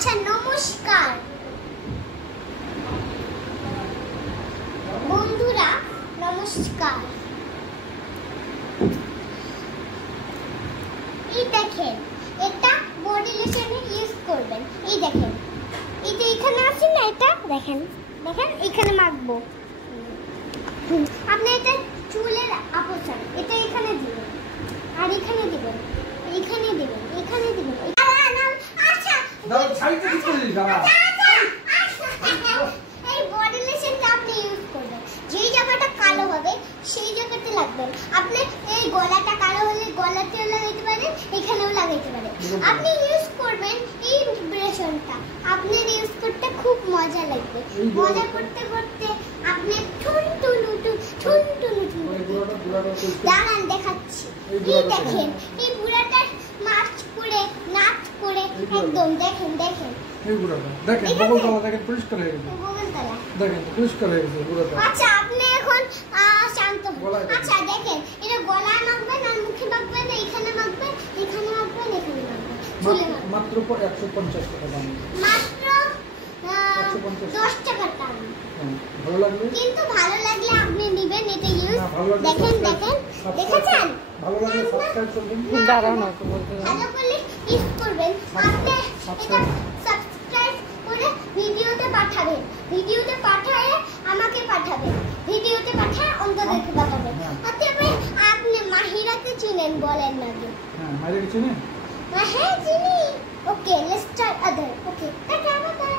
আচ্ছা নমস্কার বন্ধুরা, নমস্কার। এই দেখেন, এটা বডি লোশনে ইউজ করবেন। এই দেখেন, এটা এখানে আছে না, এটা দেখেন দেখেন এখানে মাখবো। আপনি এটা চুলের আপসান, এটা এখানে দিবেন আর এখানে দিবেন, এখানে দিবেন, এখানে দিবেন। আচ্ছা দাও সাইডে কি করলি দাঁড়া। এই বডি লোশনটা আপনি ইউজ করবেন, যেই জায়গাটা কালো হবে সেই জায়গাতে লাগবে। আপনি এই গলাটা কালো হলে গলাতেও লাগাইতে পারেন, এখানেও লাগাইতে পারেন। আপনি ইউজ করবেন এই লোশনটা, আপনার ইউজ করতে খুব মজা লাগবে। মজা করতে করতে আপনি দাঁড়ান দেখাচ্ছি। এই দেখেন, এই বুড়াটা মাছ করে নাচ করে একদম দেখেন দেখেন এই বুড়াটা দেখেন, বগলতলা দেখেন পরিষ্কার হয়ে গেছে, বগলতলা দেখেন পরিষ্কার হয়ে গেছে বুড়াটা। আচ্ছা আপনি এখন শান্ত হন। আচ্ছা দেখেন, এটা গলায় মাখবেন আর মুখে মাখবেন, এখানে মাখবেন, এখানে মাখবেন, এখানে মাখবেন, চুলে মাখবেন। মাত্র 150 টাকা দাম, মাত্র 10 টাকার দাম। ভালো লাগবে, কিন্তু ভালো লাগলে আপনি নেবেন, এটা ইউজ দেখেন দেখেন দেখেছেন। ভালো লাগলে সাবস্ক্রাইব করবেন, দাঁড়াও না তো বলতে ভালো করলে ইউজ করবেন। আপনি এটা সাবস্ক্রাইব করে ভিডিওতে পাঠাবেন, ভিডিওতে পাঠায় আমাকে পাঠাবেন, ভিডিওতে পাঠায় অন্যদেরকে পাঠাবেন। অতএব আপনি মাহিরাকে চিনেন বলেন না যে? হ্যাঁ মাহিরাকে চিনেন? হ্যাঁ চিনি। Okay, let's start other. Okay, tata by.